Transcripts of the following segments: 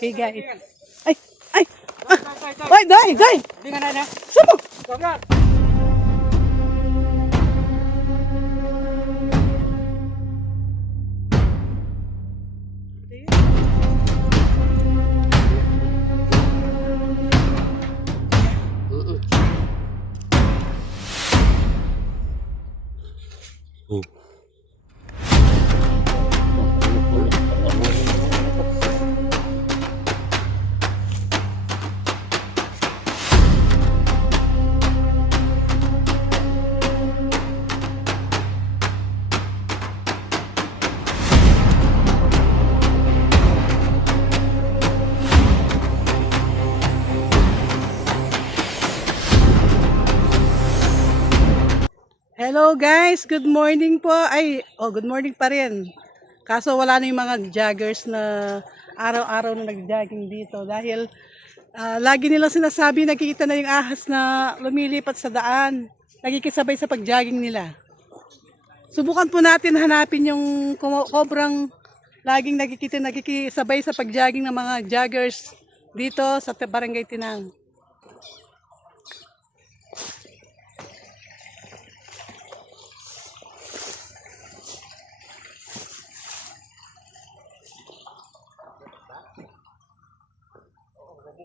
Okay, guys. Ay! Ay! Ay, day! Hindi nga na. Sabog! Sobrang. Hello guys, good morning po. Good morning pa rin. Kaso wala na yung mga joggers na araw-araw na nag-jogging dito dahil lagi nilang sinasabi nakikita na yung ahas na lumilipat sa daan. Nagkikisabay sa pag-jogging nila. Subukan po natin hanapin yung kobrang laging nakikisabay sa pag-jogging ng mga joggers dito sa Barangay Tinang.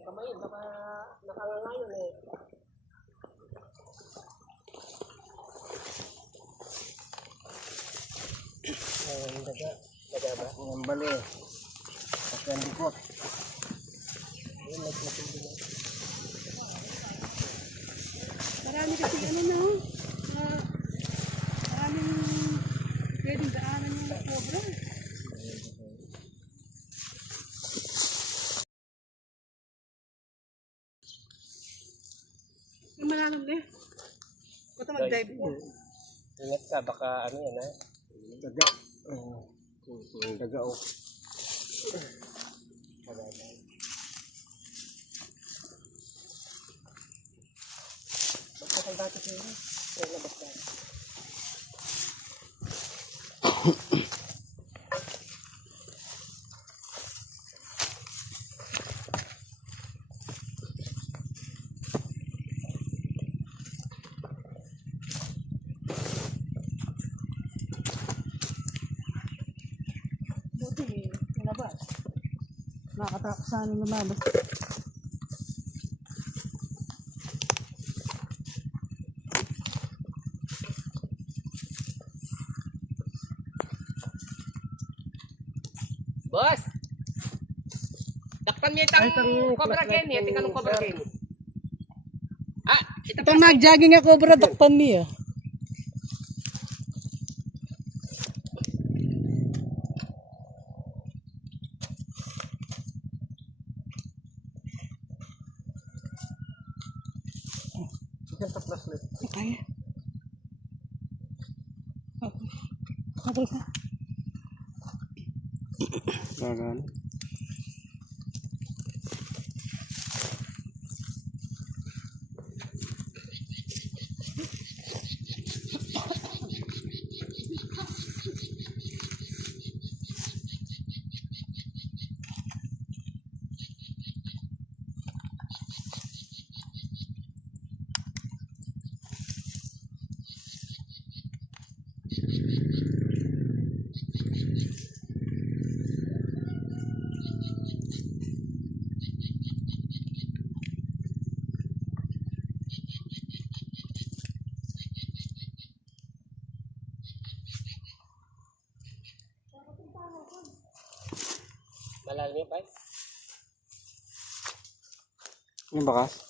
Kamay, nakangangayon eh. Daga ba? Ang bali. Kasi ang dikot. Marami kasi maraming pwedeng daanan yung cobra. Yung malalim na eh. Bata mag-dive mo. Ingat ka, baka ano yan ha? Daga. Daga o. Basta kay dati siya yun. Kaya labas ka. Buti, lumabas. Nakakatakot sana lumabas. Boss! Dakpan niya itang cobra ken. Tingnan ng cobra ken. Ah, Itong nag-jogging nga cobra, takpan niya. Chicken sa flashlight. Okay. Habol ka. Gagan. Malalim yan, Pai? Yung bakas?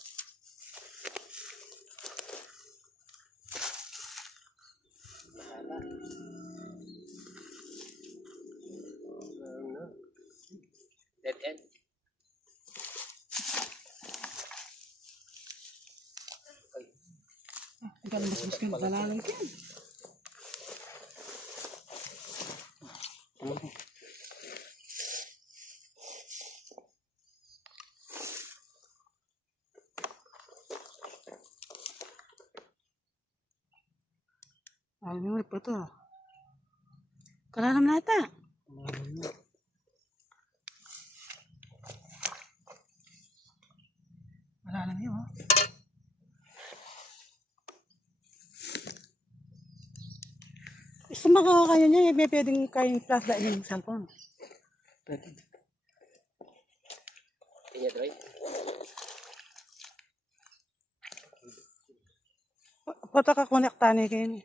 Dead end. Ikaw lang mas ka balalan ka. Ay, may pa to. Kalanam nata. ilalim yun, oh. Gusto makakaya niya, may pwedeng kayong flashlight yung cellphone. Pwede. Kanya dry. Pata ka konekta ni kayo.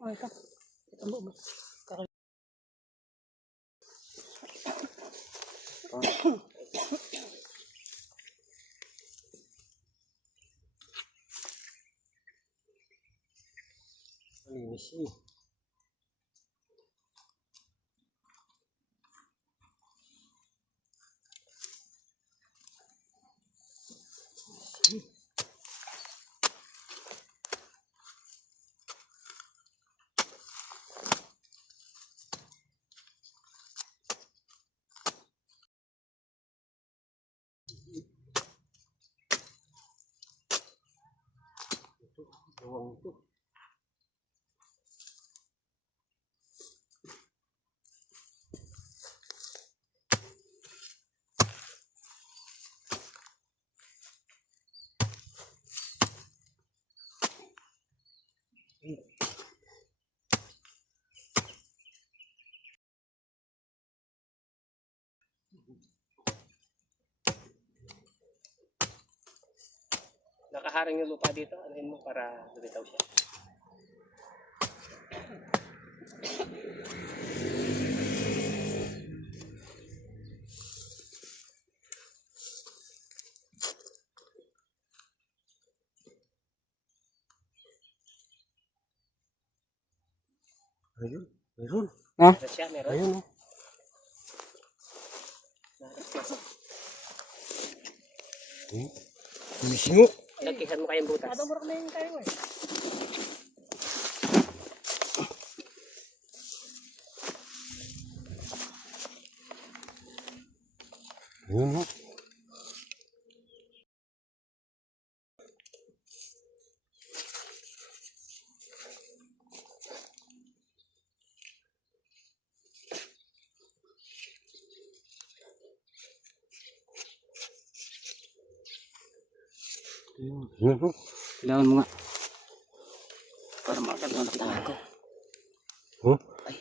Oh, ito. Ito mo. Malinis eh. Gawang ito. Nakaharang yung lupa dito, anuhin mo para lumitaw siya. Ayun, meron. Ha? Meron siya, meron. Ayun, oh. Bilis mo. Nagkisan mo kayong butas. Madamurak na yung kayo eh. Ayun, oh. Ayun, oh. Kailangan mo nga. Para makaganda ng tingnan ko. Oh? Ay.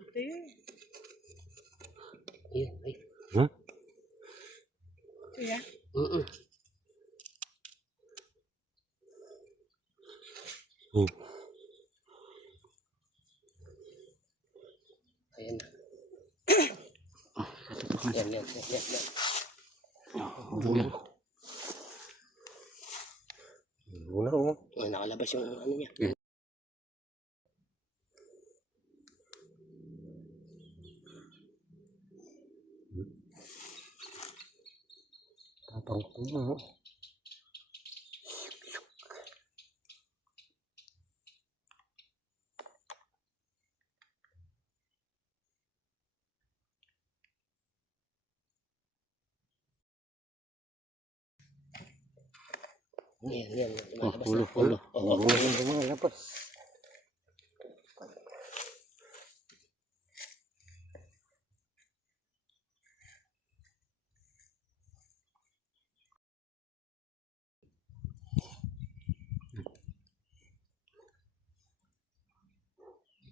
Ito yun. Ayun, ay. Ha? Ito yan. Oh. Ayan na. Ito pa. Yan. Ulo. Ulo, oh. Oh, nakalabas yung ano niya. Tapang ko na, oh. Yan. Oh, Lumalabas ulo. na. Oo. Lumalabas.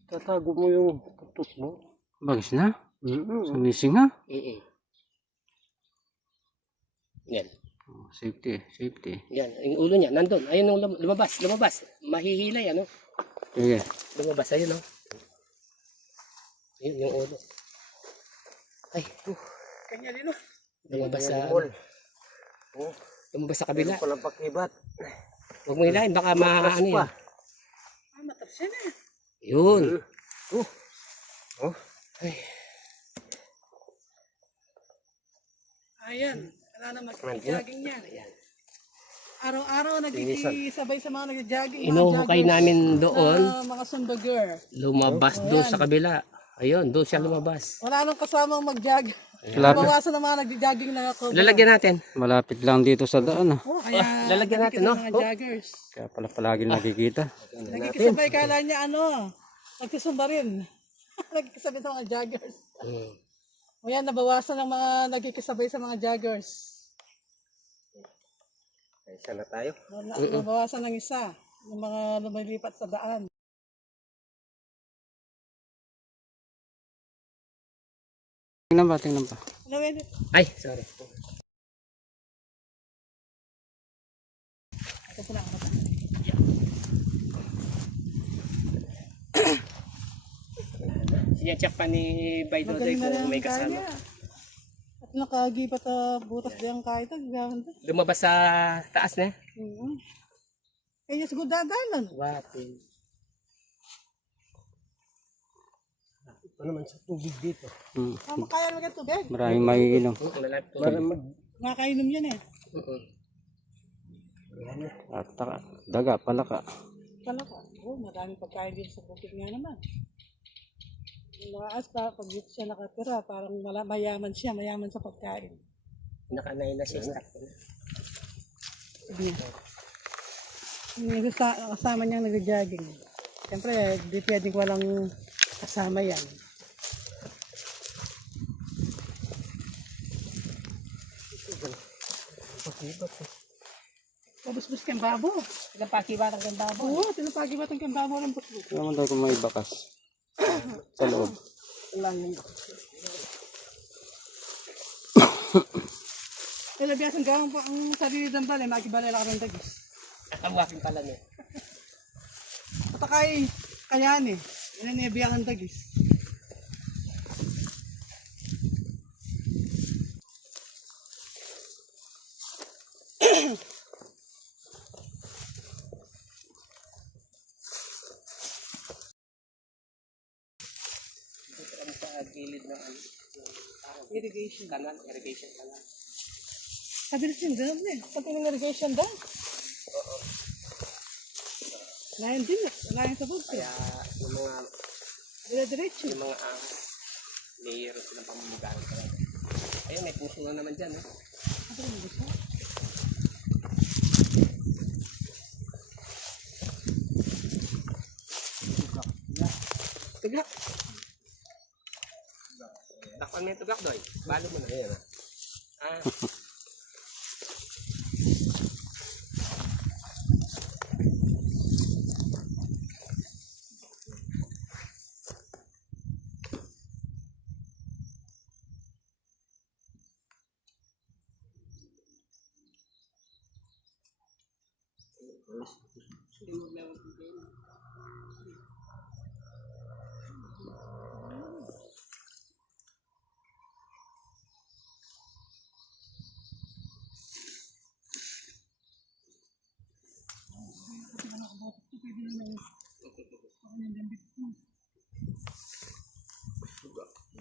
Tatago mo yung putok mo. Bagis na? Sumising ha? Yan. Oh, safety. Yan. Yung ulo niya, nandun. Ayun yung lumabas. Mahihilay, ano? Sige. Lumabas, ayun, oh. Ayun, yung ulo. Ay, Kanya din oh. lumabas sa, Oh, lumabas sa kabila. palang pakibat. Huwag mo hilahin, baka ano yun. Ah, matapos yan eh. Yun. Oh. Ay, Ayan. Wala na mag-jogging yan. ayan. Araw-araw nagkikisabay sa mga nag-jogging. Inuhukay namin doon. Mga sundogger. Lumabas doon sa kabila. Ayun, doon siya lumabas. Wala nang kasamang mag-jog. Malapit, Bawasan ng mga nag-jogging na ako. Lalagyan natin. malapit lang dito sa daan. Oh, kaya lalagyan natin, nakikita no? ng mga Oh. joggers. Kaya pala palagi nakikita. Nagkikisabay, kala niya nagkisumba rin. Nagkikisabay sa mga joggers. O yan, nabawasan ng mga nagkikisabay sa mga joggers. Isa na tayo. Nabawasan ng isa, ng mga lumilipat sa daan. Tingnan ba, tingnan ba. Ano yun? Ay, sorry. Ito po na ako. Siya pa ni Baydoday Magaling na kung lang may kasama. kaya. At nakagipat butas diyang kahit. Ganda. Lumabas sa taas na. Kaya siguro dadalan. Watin. Ito naman sa tubig dito. Hmm. Kaya naman yung tubig. Maraming maiinom. Makakainom yan eh. At daga, palaka. Palaka. Oh, maraming pagkain din sa bukid nga naman. Maas pa, pag dito siya nakatira, parang mayaman siya, mayaman sa pagkain. Nakanain na siya. Kasama niya nag-jogging. Siyempre, di pwedeng walang kasama yan. Pabusbus kang babo. Pinapakibarang kang babo. Oo, tinapagibatan kang babo ng busbus. Tingnan mo tayo kung may bakas. Sa loob. Kaya biyasan gawang po ang sarili ng balay, makibalay lang ng dagis. Nakawakin pala niya. Patakay, kayaan eh. Inanebiyak ang dagis. Sa gilid ng Irrigation. kanal, irrigation kanal. Kabilis yung dam eh. Pati ng irrigation dam. Layan din eh. Layan sa bugso. Kaya yung mga Dire-diretso. layer silang pamumugaan talaga. Ayun, may puso na naman dyan. Ano yung gusto? Tugak. Takpan mo yung tugak, Doy. Balo mo na. Ayan. Ah.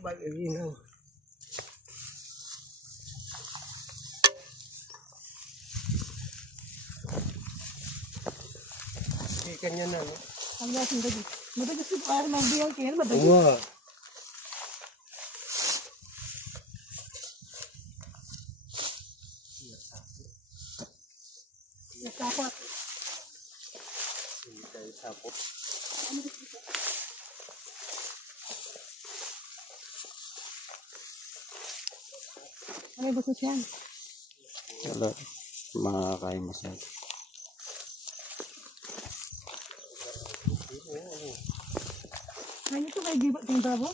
Balinaw. Hindi kanya na. No? Ang lasang dagis. Madagas yung parang mabiyang kaya madagas. Wow. Nasapat. Hindi tayo sapot. Ano yung busos yan? Wala. Makakain masyado. Ano ito kay gibat ng babo?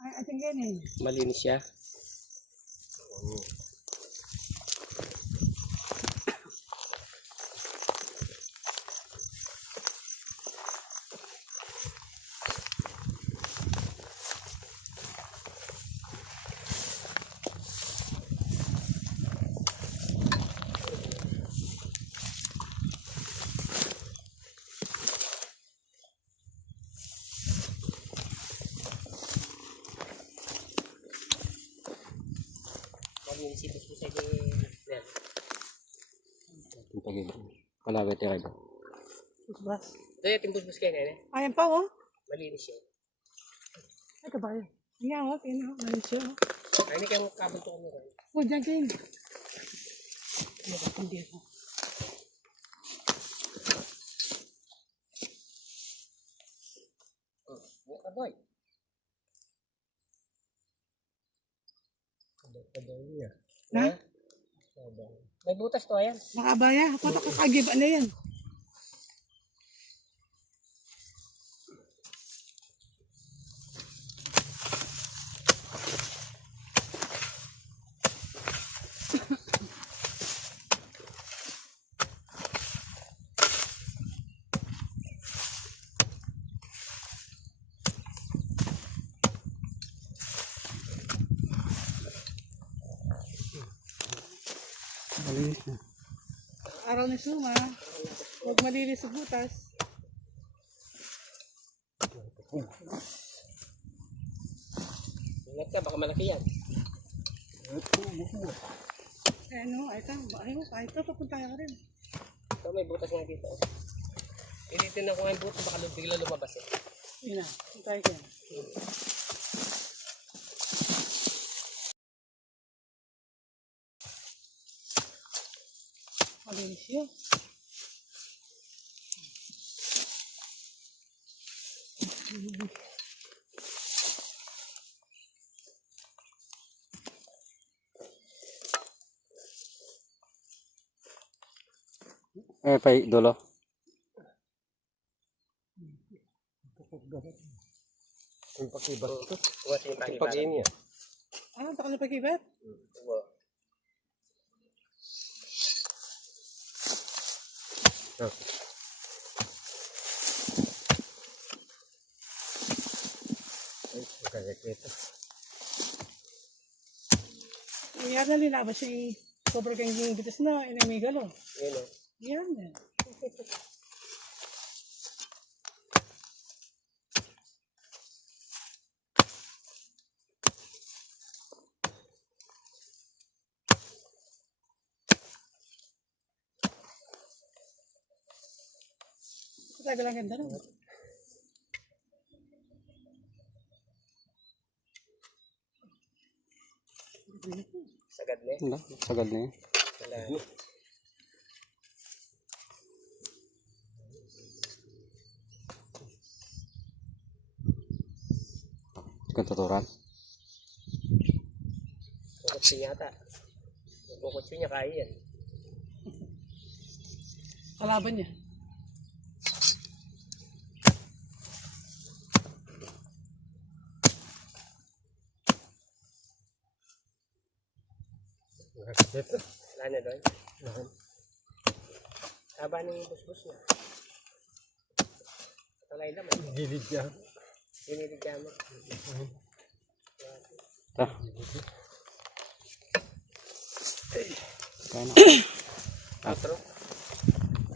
Ay, I think yan eh. Malinis siya. Malinis ito sa Yung pagiging. Kalagay tayo. Busbas. Dahil timbus-bus kayo ngayon eh. Ayan pa, oh. Malinis yun. Ay, kabayo. Iya, oh. Tingnan, oh. Malinis yun, oh. Ay, hindi kayo kabunto kami rin. Oh, dyan, King. Hindi ako. Kaboy. Kaboy niya. Ha? May butas to, ayan. Nakabaya. Patak ka kagib. Ano yan? Malinis na. Araw ni Suma. Huwag malinis sa butas. Ingat ka, baka malaki yan. Ano, ay ito. Ay ito, papunta ka rin. Ito, may butas nga dito. Initin ko nga yung butas, baka bigla lumabas eh. Yun na, punta ka yan. Malinis yun. Pa dulo. Yung pakibat ito. Buwas yung pakibat. Niya. Ah, baka na pag-ibat? Kaya ito. Yan na nilabas yung sobrang kang bitas na inamigalo. Yan o. Yan na. Tagal lang ganda naman. Sagad na eh. Wala, sagad na yan. Wala. Ikaw tuturan. Bukotsi yata. Bukotsi niya kaya yan. Kalaban niya. Wala na doon. Haba ng busbus niya. Talay naman. Gilid niya. Gilid niya mo. Ta. Kaya Patro.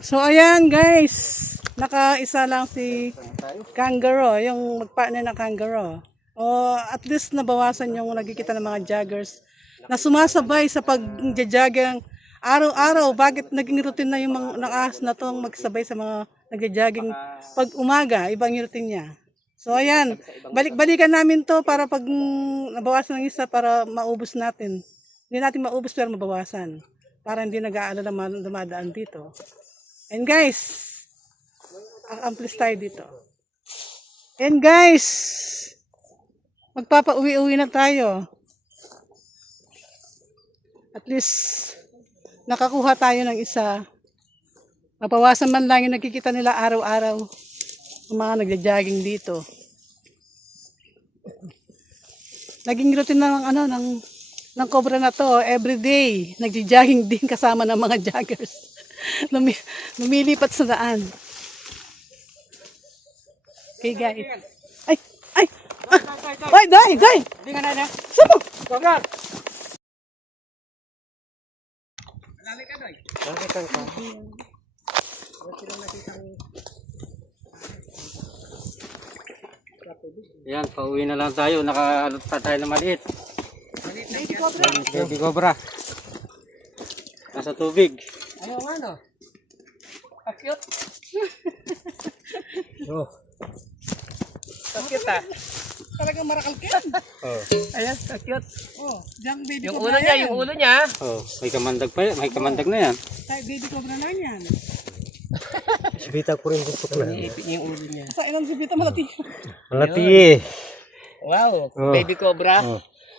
So ayan guys, nakaisa lang si Kangaroo, yung magpartner na Kangaroo. O at least nabawasan yung nagkikita ng mga joggers na sumasabay sa pag-jogging araw-araw. Bakit naging routine na yung mga nakaas na tong magsabay sa mga nagja-jogging pag umaga, ibang routine niya. So ayan, balik-balikan namin to para pag nabawasan ng isa para maubos natin. Hindi natin maubos pero mabawasan. Para hindi nag-aalala dumadaan dito. And guys, amplis tayo dito. And guys, magpapa-uwi-uwi na tayo. At least, nakakuha tayo ng isa. Mapawasan man lang yung nakikita nila araw-araw. Ang mga nagja-jogging dito. Naging routine na ng Cobra na to. Everyday, nagja-jogging din kasama ng mga joggers. Lumilipat sa daan. Okay guys. Ay! Ay! Ay! Day! Hindi nga na na. Sabo! Cobra! Lalaki ka doy. Nakita ka. yan, pauwi na lang tayo. Nakaalot pa tayo na maliit. Baby Cobra. Nasa tubig. Ano nga no? Cute. Oh. Sakit ah. Talagang marakalkin. Oh. Ayan, sakit. Oh, diyang baby Yung cobra ulo niya, yan. yung ulo niya. Oh, may kamandag pa yan. May kamandag na yan. Ay, baby cobra na yan. Sibita ko rin gusto ko na. Iniipin yung ulo niya. Sa inang si Vita malati. Malati eh. Wow, baby cobra.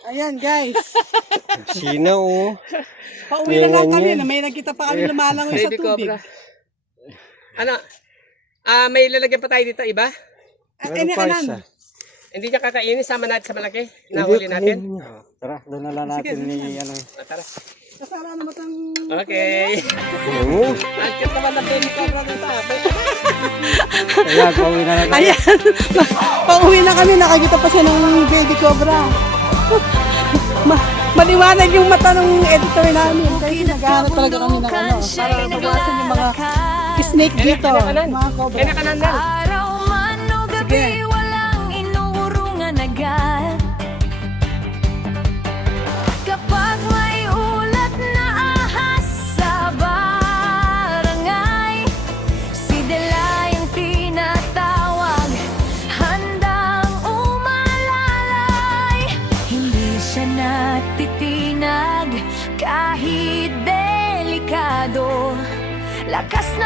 Ayan guys. Sina oh. Pauwi na lang kami. May nakita pa kami lumalangoy sa Baby tubig. cobra. Ano? May lalagyan pa tayo dito, iba? At ini kanan. Hindi niya kakainin, sama natin sa malaki. Nahuli natin. Tara, doon na lang natin ni ano. Tara. Kasama naman ang... Okay. Ang cute naman ng baby cobra dito. Ayan, pauwi na lang. Ayan. Pauwi na kami. Nakakita pa siya ng baby cobra. Maliwanag yung mata ng editor namin. Kasi naghahanap talaga kami ng ano. Para mabawasan yung mga snake dito. Mga cobra. Kaya kanan lang. Araw man o gabi, walang inuurungan agad. Kapag may ulat na ahas sa barangay, si Delay ang tinatawag, handang umalalay. Hindi siya natitinag kahit delikado. Lakas na